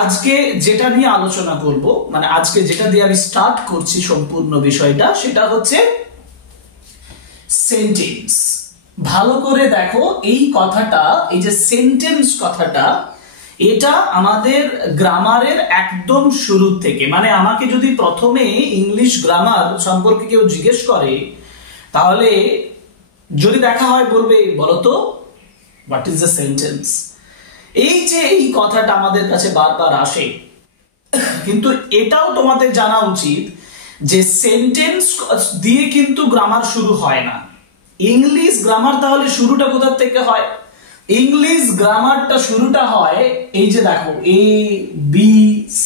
আজকে যেটা নিয়ে আলোচনা করব, মানে আজকে যেটা দিয়ে আমি স্টার্ট করছি সম্পূর্ণ বিষয়টা, সেটা হচ্ছে সেন্টেন্স। ভালো করে দেখো এই কথাটা, এই যে সেন্টেন্স কথাটা, এটা আমাদের গ্রামারের একদম শুরু থেকে, মানে আমাকে যদি প্রথমে ইংলিশ গ্রামার সম্পর্কে কেউ জিজ্ঞেস করে, তাহলে যদি দেখা হয় বলবে বলতো হোয়াট ইজ দ্য সেন্টেন্স। এই যে এই কথাটা আমাদের কাছে বারবার আসে, কিন্তু এটাও তোমাদের জানা উচিত যে সেন্টেন্স দিয়ে কিন্তু গ্রামার শুরু হয় না। ইংলিশ গ্রামার তাহলে শুরুটা কোথা থেকে হয়? ইংলিশ গ্রামারটা শুরুটা হয় এই যে দেখো এ বি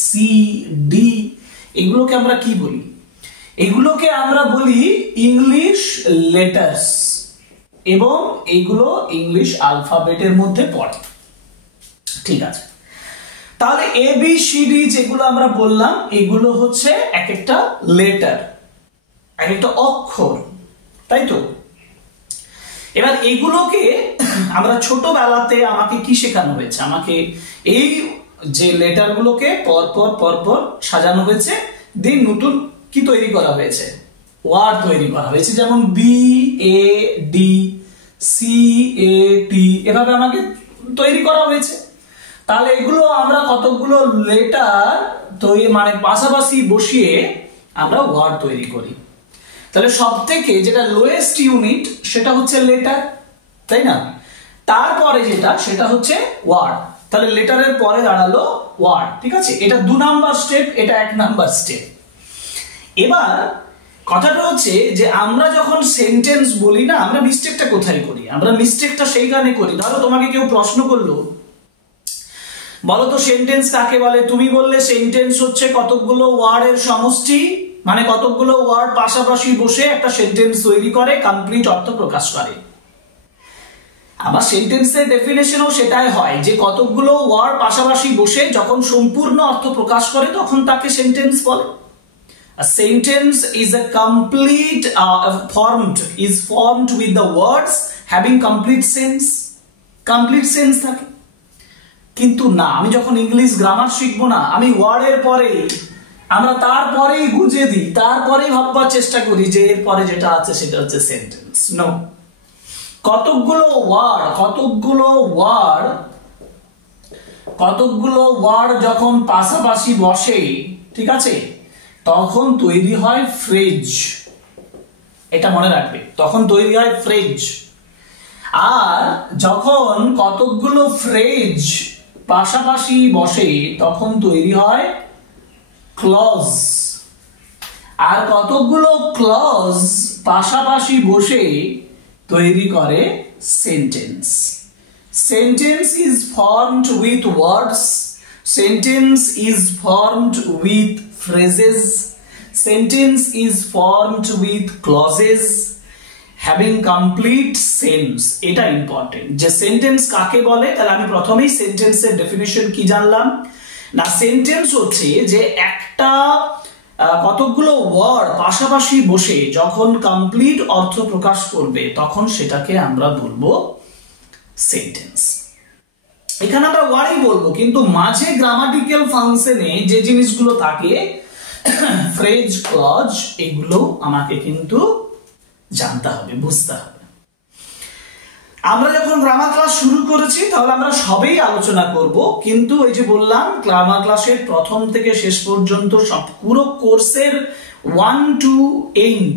সি ডি, এগুলোকে আমরা কি বলি? এগুলোকে আমরা বলি ইংলিশ লেটার্স, এবং এগুলো ইংলিশ অ্যালফাবেটের মধ্যে পড়ে। ঠিক আছে, তাহলে এ বি সি ডি যেগুলো আমরা বললাম, এগুলো হচ্ছে এক একটা লেটার, এক একটা অক্ষর, তাই তো? এবার এগুলোকে আমরা ছোটবেলাতে আমাকে কি শেখানো হয়েছে? আমাকে এই যে লেটারগুলোকে পরপর পরপর সাজানো হয়েছে, দিয়ে নতুন কি তৈরি করা হয়েছে? ওয়ার্ড তৈরি করা হয়েছে, যেমন বি এ ডি সি এ টি, এভাবে আমাকে তৈরি করা হয়েছে। তাহলে এগুলো আমরা কতগুলো লেটার তৈরি, মানে পাশাপাশি বসিয়ে আমরা ওয়ার্ড তৈরি করি। তাহলে সব থেকে যেটা লোয়েস্ট ইউনিট সেটা হচ্ছে লেটার, তাই না? তারপরে যেটা সেটা হচ্ছে ওয়ার্ড। তাহলে লেটারের পরে দাঁড়ালো ওয়ার্ড, ঠিক আছে? এটা 2 নাম্বার স্টেপ, এটা 1 নাম্বার স্টেপ। এবার কথাটা হচ্ছে যে আমরা যখন সেন্টেন্স বলি না, আমরা মিস্টেকটা কোথায় করি? আমরা মিস্টেকটা সেইখানে করি, ধরো তোমাকে কেউ প্রশ্ন করলো, বলো তো সেন্টেন্স কাকে বলে? তুমি বললে সেন্টেন্স হচ্ছে কতগুলো ওয়ার্ডের সমষ্টি, মানে কতগুলো ওয়ার্ড পাশাপাশি বসে একটা সেন্টেন্স তৈরি করে, কমপ্লিট অর্থ প্রকাশ করে। আবার সেন্টেন্সের ডেফিনেশনও সেটাই হয় যে কতগুলো ওয়ার্ড পাশাপাশি বসে যখন সম্পূর্ণ অর্থ প্রকাশ করে তখন তাকে সেন্টেন্স বলে। A sentence is a complete formed with the words having complete sense থাকে। কিন্তু না, আমি যখন ইংলিশ গ্রামার শিখবো না, আমি ওয়ার্ডের পরে আমরা তারপরেই গুজে দিই, তারপরেই ভাববার চেষ্টা করি যে এরপরে যেটা আছে সেটা হচ্ছে সেন্টেন্স। নো, কতগুলো ওয়ার্ড যখন পাশাপাশি বসে, ঠিক আছে, তখন তৈরি হয় ফ্রেজ। এটা মনে রাখবে, তখন তৈরি হয় ফ্রেজ। আর যখন কতগুলো ফ্রেজ পাশাপাশি বসে তখন তৈরি হয় ক্লজ। আর কতগুলো ক্লজ পাশাপাশি বসে তৈরি করে sentence. Sentence is formed with words, sentence is formed with phrases, sentence is formed with clauses having complete sense. এটা ইম্পর্টেন্ট যে সেন্টেন্স কাকে বলে। তাহলে আমি প্রথমেই সেন্টেন্সের ডেফিনিশন কি জানলাম না, সেন্টেন্স হচ্ছে যে একটা কতগুলো ওয়ার্ড পাশাপাশি বসে যখন কমপ্লিট অর্থ প্রকাশ করবে তখন সেটাকে আমরা বলবো সেন্টেন্স। এখানে আমরা ওয়ার্ডই বলবো, কিন্তু মাঝে গ্রামাটিক্যাল ফাংশনে যে জিনিসগুলো থাকে, ফ্রেজ, ক্লজ, এগুলো আমাকে কিন্তু জানতে হবে, বুঝতে হবে। আমরা যখন গ্রামার ক্লাস শুরু করেছি তাহলে আমরা সবেই আলোচনা করব, কিন্তু এই যে বললাম গ্রামার ক্লাসের প্রথম থেকে শেষ পর্যন্ত সব পুরো কোর্সের 1 to end,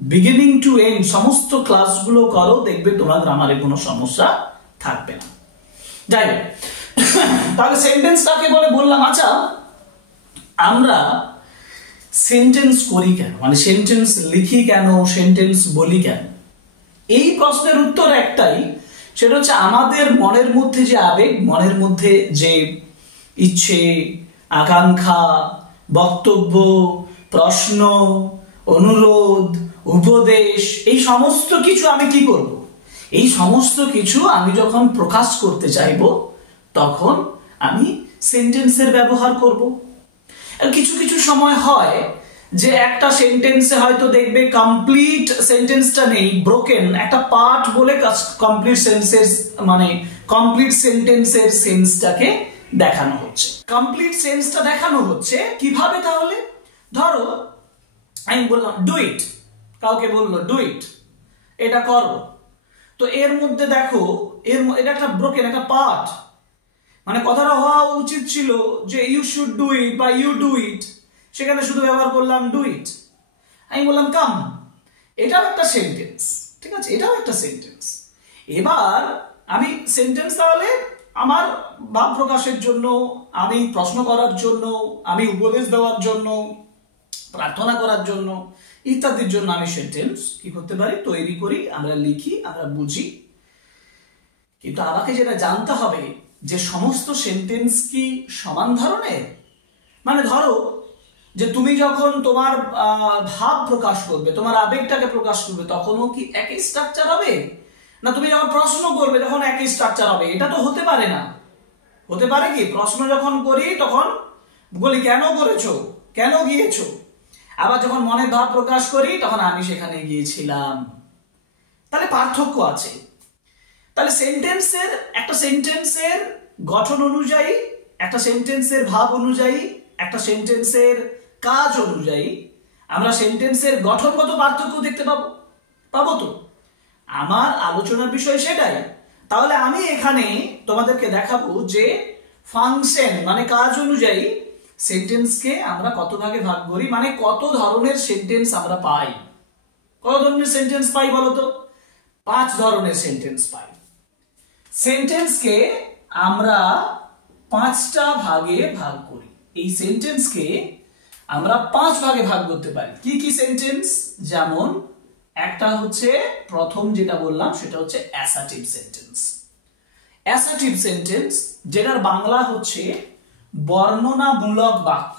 beginning to end সমস্ত ক্লাসগুলো করো, দেখবে তোমার গ্রামারে কোনো সমস্যা থাকবে না। যাই হোক, তাহলে সেন্টেন্স কাকে বলে বললাম। আচ্ছা, আমরা সেন্টেন্স করি কেন, মানে সেন্টেন্স লিখি কেন, সেন্টেন্স বলি কেন? এই প্রশ্নের উত্তর একটাই, সেটা হচ্ছে আমাদের মনের মধ্যে যে আবেগ, মনের মধ্যে যে ইচ্ছে, আকাঙ্ক্ষা, বক্তব্য, প্রশ্ন, অনুরোধ, উপদেশ, এই সমস্ত কিছু আমি কি করব? এই সমস্ত কিছু আমি যখন প্রকাশ করতে চাইব তখন আমি সেন্টেন্সের ব্যবহার করব। কিছু কিছু সময় হয় যে একটা সেন্টেন্সে হয়তো দেখবে কমপ্লিট সেন্টেন্সটা নেই, ব্রোকেন একটা পার্ট বলে কমপ্লিট সেন্টেন্সের সেন্সটাকে দেখানো হচ্ছে, কমপ্লিট সেন্সটা দেখানো হচ্ছে। কিভাবে তাহলে? ধরো আমি বললাম ডু ইট, কাউকে বললো ডু ইট, এটা করো। তো এর মধ্যে দেখো এটা একটা ব্রোকেন, একটা পার্ট, মানে কথাটা হওয়া উচিত ছিল যে ইউ শুড ডু ইট বা ইউ ডু ইট, সেখানে শুধু ব্যবহার করলাম ডু ইট। আমি বললাম কাম, এটাও একটা সেন্টেন্স, ঠিক আছে, এটাও একটা সেন্টেন্স। এবার আমি সেন্টেন্স তাহলে আমার ভাব প্রকাশের জন্য, আমি প্রশ্ন করার জন্য, আমি উপদেশ দেওয়ার জন্য, প্রার্থনা করার জন্য ইত্যাদির জন্য আমি সেন্টেন্স কি করতে পারি, তৈরি করি, আমরা লিখি, আমরা বুঝি। কিন্তু আমাকে যেটা জানতে হবে যে সমস্ত সেন্টেন্স কি সমান ধরনের? মানে ধরো যে তুমি যখন তোমার ভাব প্রকাশ করবে, তোমার আবেগটাকে প্রকাশ করবে, তখনও কি একই স্ট্রাকচার হবে, না তুমি যখন প্রশ্ন করবে তখন একই স্ট্রাকচার হবে? এটা তো হতে পারে না। হতে পারে কি, প্রশ্ন যখন করি তখন বলি কেন করেছো, কেন গিয়েছো, আবার যখন মনের ভাব প্রকাশ করি তখন আমি সেখানে গিয়েছিলাম। তাহলে পার্থক্য আছে। তাহলে একটা সেন্টেন্সের গঠন অনুযায়ী, একটা সেন্টেন্সের ভাব অনুযায়ী, একটা সেন্টেন্সের কাজ অনুযায়ী আমরা সেন্টেন্সের গঠনগত পার্থক্য দেখতে পাবো তো। আমার আলোচনার বিষয় সেটাই। তাহলে আমি এখানে তোমাদেরকে দেখাবো যে ফাংশন মানে কাজ অনুযায়ী সেন্টেন্সকে আমরা কত ভাগে ভাগ করি, মানে কত ধরনের সেন্টেন্স আমরা পাই। কত ধরনের সেন্টেন্স পাই বলতো? 5 ধরনের সেন্টেন্স পাই। সেন্টেন্সকে আমরা 5টা ভাগে ভাগ করি। এই সেন্টেন্সকে আমরা 5 ভাগে ভাগ করতে পারি। কি কি সেন্টেন্স? যেমন একটা হচ্ছে প্রথম যেটা বললাম সেটা হচ্ছে অ্যাসার্টিভ সেন্টেন্স। অ্যাসার্টিভ সেন্টেন্স যেটার বাংলা হচ্ছে বর্ণনামূলক বাক্য,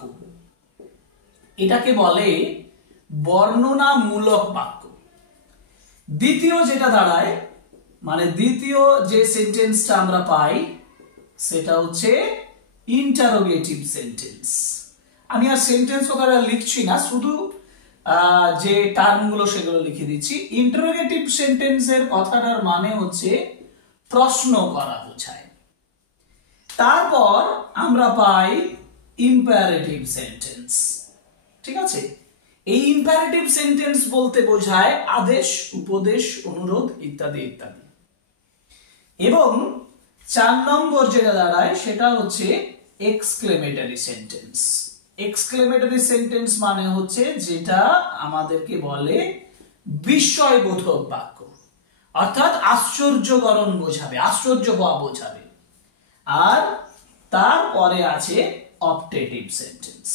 এটাকে বলে বর্ণনামূলক বাক্য। দ্বিতীয় যেটা দাঁড়ায়, মানে দ্বিতীয় যে সেন্টেন্সটা আমরা পাই সেটা হচ্ছে ইন্টারোগেটিভ সেন্টেন্স। আমি আর সেন্টেন্স কথাটা লিখছি না, শুধু যে টার্মগুলো সেগুলো লিখে দিচ্ছি। ইন্টারোগেটিভ সেন্টেন্সের কথাটার মানে হচ্ছে প্রশ্ন করা বোঝায়। তারপর আমরা পাই ইম্পারেটিভ সেন্টেন্স, ঠিক আছে। এই ইম্পারেটিভ সেন্টেন্স বলতে বোঝায় আদেশ, উপদেশ, অনুরোধ ইত্যাদি ইত্যাদি। এবং 4 নম্বর যেটা দাঁড়ায় সেটা হচ্ছে এক্সক্লেমেটরি সেন্টেন্স। এক্সক্লেমেটরি সেন্টেন্স মানে হচ্ছে যেটা আমাদেরকে বলে বিস্ময়বোধক বাক্য, অর্থাৎ আশ্চর্যকরণ বোঝাবে, আশ্চর্য হওয়া বোঝাবে। আর তারপরে আছে অপটেটিভ সেন্টেন্স।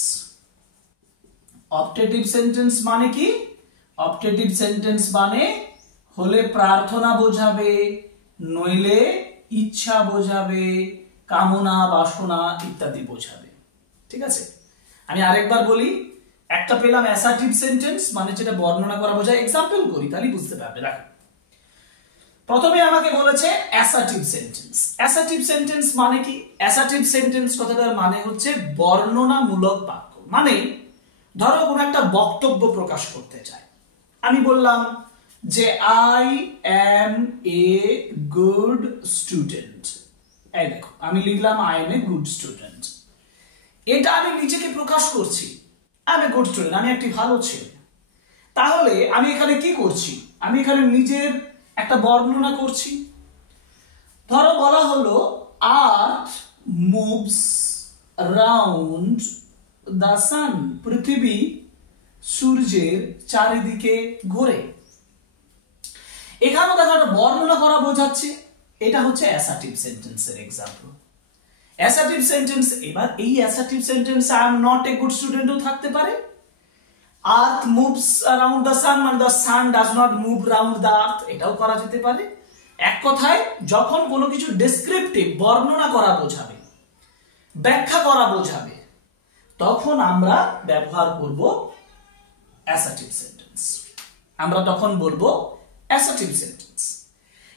অপটেটিভ সেন্টেন্স মানে কি? অপটেটিভ সেন্টেন্স মানে হলে প্রার্থনা বোঝাবে, নইলে ইচ্ছা বোঝাবে, কামনা বাসনা ইত্যাদি বোঝাবে, ঠিক আছে। আমি আরেকবার বলি, একটা পেলাম অ্যাসার্টিভ সেন্টেন্স মানে যেটা বর্ণনা করা বোঝায়। এক্সাম্পল করি তাহলে বুঝতে পারবে। দেখো প্রথমে আমাকে বলেছে অ্যাসার্টিভ সেন্টেন্স। অ্যাসার্টিভ সেন্টেন্স মানে কি? অ্যাসার্টিভ সেন্টেন্স কথাটার মানে হচ্ছে বর্ণনামূলক বাক্য। মানে ধরো কোন একটা বক্তব্য প্রকাশ করতে চাই, আমি বললাম যে I am a good student. এই দেখো আমি লিখলাম I am a good student. এটা আমি নিজেকে প্রকাশ করছি, I am a good student, আমি একটি ভালো ছেলে। তাহলে আমি এখানে কি করছি? আমি এখানে নিজের একটা বর্ণনা করছি। ধরো বলা হলো আর্থ মুভস রাউন্ড দ্য সান, পৃথিবী সূর্যের চারিদিকে ঘোরে। এখানেও দেখো একটা বর্ণনা করা বোঝাচ্ছে। এটা হচ্ছে অ্যাসার্টিভ সেন্টেন্সের এক্সাম্পল। Assertive sentence. এবার এই assertive sentence I am not a good স্টুডেন্টও থাকতে পারে। Earth moves around the sun মানে the sun does not move around the earth, এটাও করা যেতে পারে। এক কথায় যখন কোনো কিছু ডেসক্রিপটিভ বর্ণনা করা বোঝাবে, ব্যাখ্যা করা বোঝাবে, তখন আমরা ব্যবহার করব অ্যাসার্টিভ সেন্টেন্স। আমরা তখন বলবো অ্যাসার্টিভ সেন্টেন্স।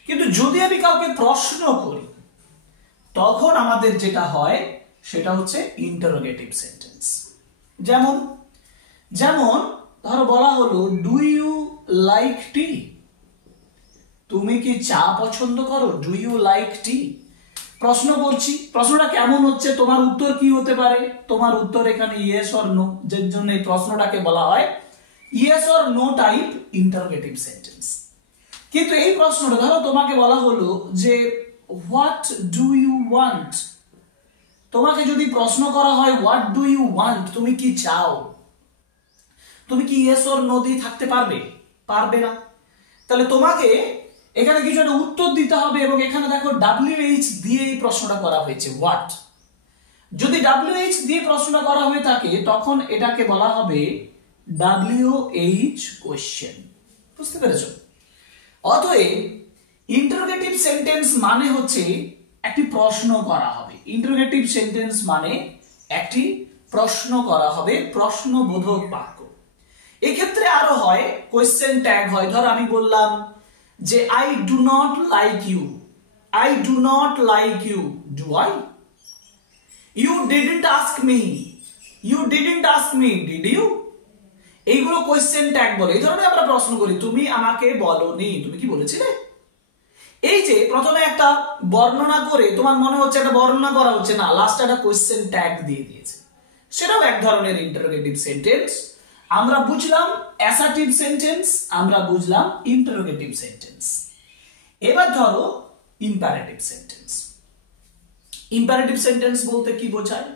কিন্তু যদি আমি কাউকে প্রশ্ন করি তখন আমাদের যেটা হয় সেটা হচ্ছে ইন্টারোগেটিভ সেন্টেন্স। যেমন যেমন ধরো বলা হলো ডু ইউ লাইক টি, তুমি কি চা পছন্দ করো? ডু ইউ লাইক টি। প্রশ্ন করছি, প্রশ্নটা কেমন হচ্ছে, তোমার উত্তর কি হতে পারে? তোমার উত্তর এখানে ইয়েস অর নো, যার জন্য এই প্রশ্নটাকে বলা হয় yes or no type interrogative sentence. কিন্তু এই প্রশ্নটা ধরো তোমাকে বলা হলো যে হোয়াট ডু ইউ ওয়ান্ট, তোমাকে যদি প্রশ্ন করা হয় হোয়াট ডু ইউ ওয়ান্ট, তুমি কি চাও, তুমি কি ইয়েস অর নো দিয়ে থাকতে পারবে? পারবে না। তাহলে তোমাকে এখানে কিছু একটা উত্তর দিতে হবে, এবং এখানে দেখো WH দিয়ে এই প্রশ্নটা করা হয়েছে, হোয়াট। যদি WH দিয়ে প্রশ্নটা করা হয়ে থাকে তখন এটাকে বলা হবে WH কোশ্চেন। বুঝতে পেরেছো? অতএব ইন্টারোগেটিভ সেন্টেন্স মানে হচ্ছে একটি প্রশ্ন করা হবে। ইন্টারোগেটিভ সেন্টেন্স মানে একটি প্রশ্ন করা হবে, প্রশ্নবোধক বাক্য। এক্ষেত্রে আরো হয় কোশ্চেন ট্যাগ হয়। ধর আমি বললাম যে I do not like you, I do not like you, do I? You didn't ask me, you didn't ask me, did you? এইগুলো কোশ্চেন ট্যাগ বলে। এই ধরনের আমরা প্রশ্ন করি, তুমি আমাকে বলনি, তুমি কি বলেছিলে? এই যে প্রথমে একটা বর্ণনা করে তোমার মনে হচ্ছে একটা বর্ণনা করা হচ্ছে, না, লাস্টে একটা কোশ্চেন ট্যাগ দিয়ে দিয়েছে, সেটাও এক ধরনের ইন্টারোগেটিভ সেন্টেন্স। আমরা বুঝলাম অ্যাসার্টিভ সেন্টেন্স, আমরা বুঝলাম ইন্টারোগেটিভ সেন্টেন্স। এবার ধরো ইম্পারেটিভ সেন্টেন্স। ইম্পারেটিভ সেন্টেন্স বলতে কি বোঝায়?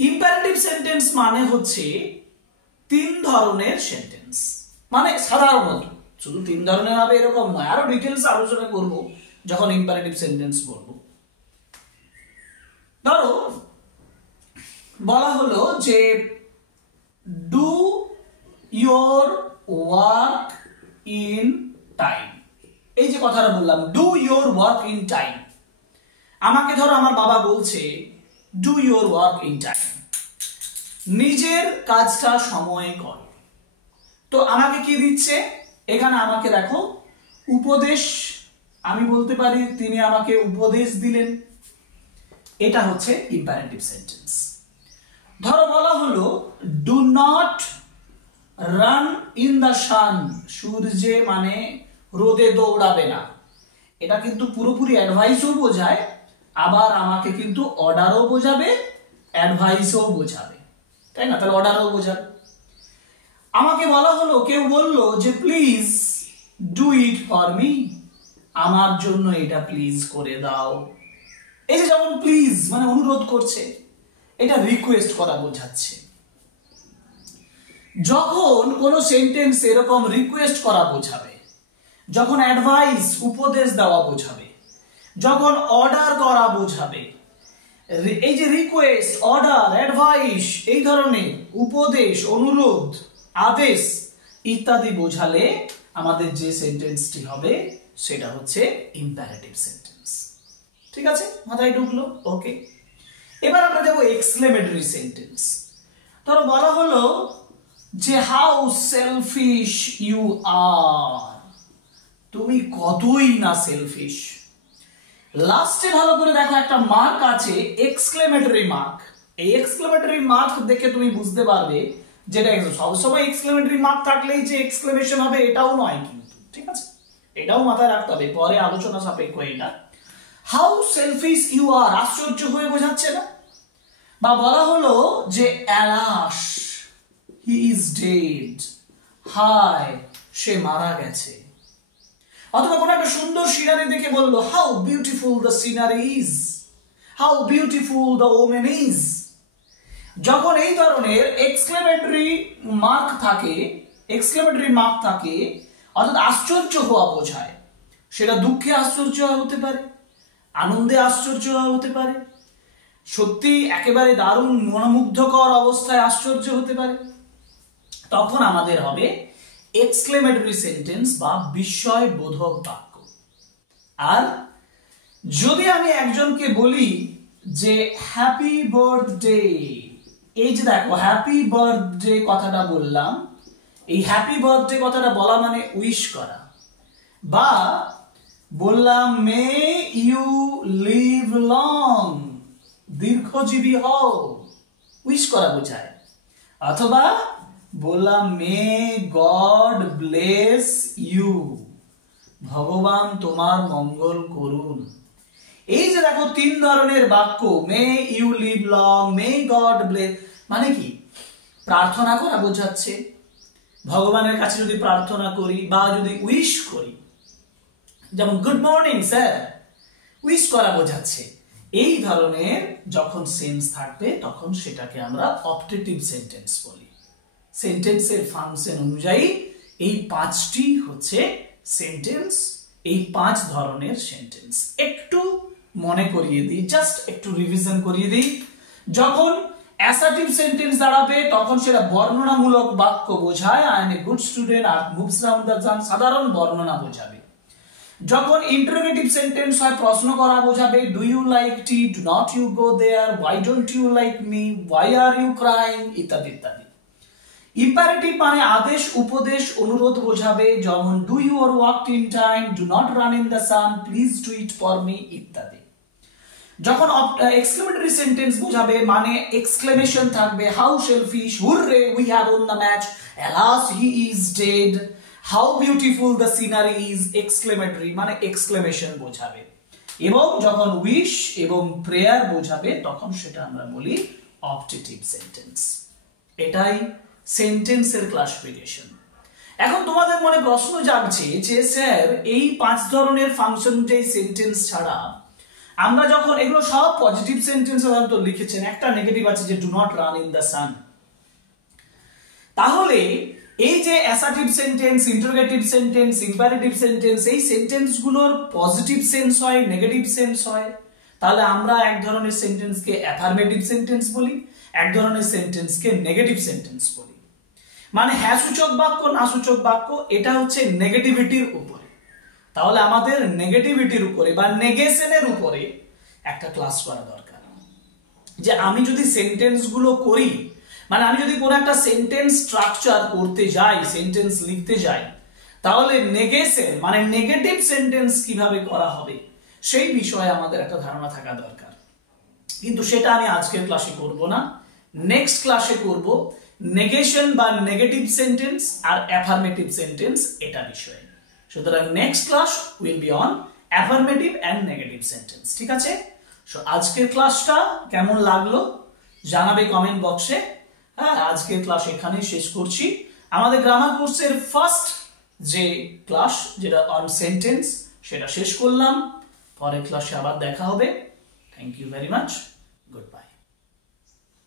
ইম্পারেটিভ সেন্টেন্স মানে হচ্ছে তিন ধরনের সেন্টেন্স। মানে সাধারণত শুধু তিন ধরনের হবে এরকম নয়, আরো ডিটেলস আলোচনা করব যখন ইম্পারেটিভ সেন্টেন্স বলবো। ধরো বলা হলো যে do your work in time. এই যে কথাটা বললাম, do your work in time, আমাকে ধরো আমার বাবা বলছে do your work in time, নিজের কাজটা সময়ে কর। তো আমাকে কি দিচ্ছে এখানে? আমাকে দেখো উপদেশ, আমি বলতে পারি তিনি আমাকে উপদেশ দিলেন। এটা হচ্ছে ইম্পারেটিভ সেন্টেন্স। ধরো বলা হলো do not run in the sun, সূর্যে মানে রোদে দৌড়াবে না। এটা কিন্তু পুরোপুরি অ্যাডভাইসও বোঝায়, আবার আমাকে কিন্তু অর্ডারও বোঝাবে, অ্যাডভাইসও বোঝাবে, তাই না? তাহলে অর্ডারও বোঝাবে। আমাকে বলা হলো, কেউ বললো যে please do it for me, আমার জন্য এটা প্লিজ করে দাও। এই যে যেমন প্লিজ মানে অনুরোধ করছে, এটা রিকোয়েস্ট করা বোঝাচ্ছে। যখন কোন সেন্টেন্স এরকম রিকোয়েস্ট করা বোঝাবে, যখন অ্যাডভাইস উপদেশ দেওয়া বোঝাবে, যখন অর্ডার করা বোঝাবে, এই যে রিকোয়েস্ট, অর্ডার, অ্যাডভাইস, এই ধরনের উপদেশ, অনুরোধ, আদেশ ইত্যাদি বোঝালে আমাদের যে সেন্টেন্সটি হবে সেটা হচ্ছে ইম্পারেটিভ সেন্টেন্স। ঠিক আছে, মাথায় ঢুকলো? ওকে, এবার আমরা যাবো এক্সক্লেমেটরি সেন্টেন্স। ধরো বলা হলো যে হাউ সেলফিশ ইউ আর, তুমি কতই না সেলফিশ। লাস্টে ভালো করে দেখো একটা মার্ক আছে, এক্সক্লেমেটরি মার্ক। এই এক্সক্লেমেটরি মার্ক দেখে তুমি বুঝতে পারবে যেটা সবসময় এক্সক্লেমেটরি মার্ক থাকলেই যে এক্সক্লেমেশন হবে এটাও নয় কিন্তু, ঠিক আছে? এটাও মাথায় রাখতে হবে, পরে আলোচনা সাপেক্ষ এটা। হাউ সেলফিশ ইউ আর, আশ্চর্য হয়ে বোঝাচ্ছে না? বা বলা হলো যে অ্যালাস হি ইজ ডেড, হায় সে মারা গেছে। অথবা কোনো একটা সুন্দর সিনারি দেখে বললো how beautiful the scenery is, how beautiful the women is. যখন এই ধরনের এক্সক্লেমেটরি মার্ক থাকে, এক্সক্লেমেটরি মার্ক থাকে, অর্থাৎ আশ্চর্য হওয়া বোঝায়। সেটা দুঃখে আশ্চর্য হতে পারে, আনন্দে আশ্চর্য হতে পারে, সত্যি একেবারে দারুণ মনোমুগ্ধকর অবস্থায় আশ্চর্য হতে পারে। তখন আমাদের হবে এক্সক্লেমেটরি সেন্টেন্স বা বিস্ময় বোধক বাক্য। আর যদি আমি একজনকে বলি যে হ্যাপি বার্থডে, এই যে দেখো হ্যাপি বার্থডে কথাটা বললাম, এই হ্যাপি বার্থডে কথাটা বলা মানে উইশ করা। বা বললাম মে ইউ লিভ লং, দীর্ঘজীবী হও, উইশ করা বোঝায়। অথবা বললাম মে গড ব্লেস ইউ, ভগবান তোমার মঙ্গল করুন। এই যে দেখো তিন ধরনের বাক্য, may you live long, may God bless, মানে কি প্রার্থনা করা বোঝাচ্ছে, ভগবানের কাছে যদি প্রার্থনা করি বা যদি উইশ করি, যেমন গুড মর্নিং স্যার, উইশ করা বোঝাচ্ছে। এই ধরনের যখন সেন্স থাকবে তখন সেটাকে আমরা অপটেটিভ সেন্টেন্স বলি। সেন্টেন্সের ফাংশন অনুযায়ী এই পাঁচটি হচ্ছে সেন্টেন্স, এই পাঁচ ধরনের সেন্টেন্স। একটু মনে করিয়ে দিই, জাস্ট একটু রিভিশন করিয়ে দিই। যখন অ্যাসার্টিভ সেন্টেন্স দাঁড়াবে তখন সেটা বর্ণনামূলক বাক্য বোঝায়, I am a good student আর মুভস রাউন্ড দ্য সান, সাধারণ বর্ণনা বোঝাবে। যখন ইন্টারোগেটিভ সেন্টেন্স হয় প্রশ্ন করা বোঝাবে, do you like tea, do not you go there, why don't you like me, why are you crying, ইত্যাদি ইত্যাদি। ইম্পারেটিভ মানে আদেশ উপদেশ অনুরোধ বোঝাবে, যেমন do your work in time, do not run in the sun, please do it for me, ইত্যাদি। যখন এক্সক্লেমেটরি সেন্টেন্স বোঝাবে মানে এক্সক্লেমেশন থাকবে, how selfish, hurrah we have won the match, alas he is dead, how beautiful the scenery is, exclamatory মানে exclamation বোঝাবে। এবং যখন wish এবং প্রেয়ার বোঝাবে তখন সেটা আমরা বলি অপটেটিভ সেন্টেন্স। এটাই সেন্টেন্সের ক্লাসিফিকেশন। এখন তোমাদের মনে প্রশ্ন জাগছে যে স্যার এই পাঁচ ধরনের ফাংশন অনুযায়ী সেন্টেন্স ছাড়া আমরা যখন, এগুলো সব পজিটিভ সেন্টেন্স সাধারণত লিখেছেন, একটা নেগেটিভ আছে যে do not run in the সান। তাহলে এই যে assertive sentence, interrogative sentence, imperative sentence, এই সেন্টেন্সগুলোর পজিটিভ সেন্স হয়, নেগেটিভ সেন্স হয়, তাহলে আমরা এক ধরনের সেন্টেন্সকে অ্যাফার্মেটিভ সেন্টেন্স বলি, এক ধরনের সেন্টেন্সকে নেগেটিভ সেন্টেন্স বলি। মানে হ্যাঁ সূচক বাক্য, না সূচক বাক্য, এটা হচ্ছে নেগেটিভিটির উপরে। তাহলে আমাদের নেগেটিভিটির উপরে বা নেগেশনের উপরে একটা ক্লাস করা দরকার। যে আমি যদি সেন্টেন্স গুলো করি, মানে আমি যদি কোনো একটা সেন্টেন্স স্ট্রাকচার করতে যাই, সেন্টেন্স লিখতে যাই, তাহলে নেগেশন মানে নেগেটিভ সেন্টেন্স কিভাবে করা হবে সেই বিষয়ে আমাদের একটা ধারণা থাকা দরকার। কিন্তু সেটা আমি আজকের ক্লাসে করব না, নেক্সট ক্লাসে করব নেগেশন বা নেগেটিভ সেন্টেন্স আর অ্যাফার্মেটিভ সেন্টেন্স এটা বিষয়ে। সুতরাং next class will be on affirmative and negative sentence. ঠিক আছে? সো আজকের ক্লাসটা কেমন লাগলো জানাবে কমেন্ট বক্সে। হ্যাঁ, আজকের ক্লাস এখানেই শেষ করছি। আমাদের গ্রামার কোর্সের ফার্স্ট যে ক্লাস যেটা অন সেন্টেন্স সেটা শেষ করলাম। পরের ক্লাসে আবার দেখা হবে। Thank you very much.